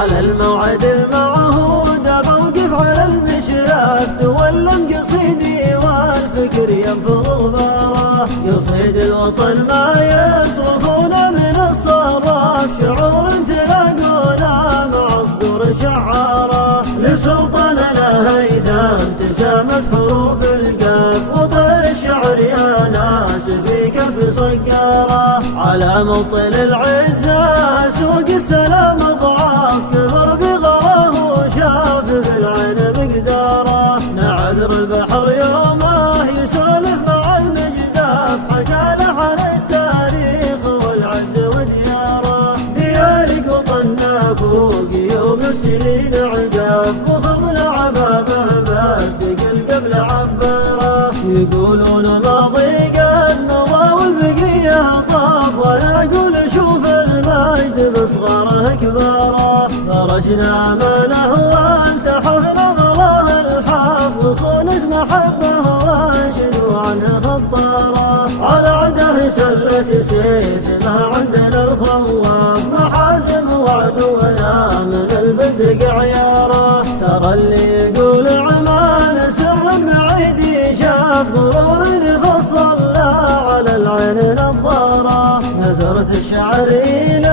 على الموعد المعهود موقف على المشراف، تولم قصيدي والفكر ينفض غباره، قصيد الوطن ما يصرفون من الصراف، شعور تلاقونا مع صدور شعاره، لسلطاننا هيثم تسامت حروف الكاف، وطير الشعر يا ناس في كف صقاره، على موطن العزة سوق السلام ضعاف، كبر بغراه وشاف بالعين مقداره، نعذر البحر يومه يسولف مع المجداف، حكى له عن التاريخ والعز ودياره، ديار قطنا فوق يوم السنين عقاف، وفضل عبابه بادق قبل عباره، يقولون ماضي قد مضى والبقيه طاف، وانا اقول شوف المجد بصغره كباره، فرشنا امانه والتحفنا غراه الحاف، وصونة محبه وانشدوا عنها خطاره، على عده سلة سيف ما عندنا الخواف، محازم وعدونا من البندق عياره، ترى اللي يقول عمان سر بعيد شاف، ضرور نفصل على العين نظاره، نثرت الشعر لين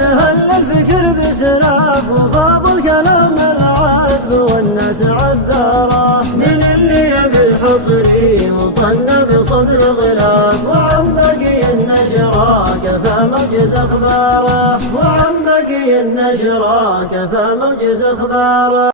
هل الفكر بسراف، وفاض الكلام العذب والناس عذاره، من اللي يبي الحصري وطن بصدر غلاف، وعن بقي النشرة كفى موجز اخباره، وعن بقي النشرة كفى موجز اخباره.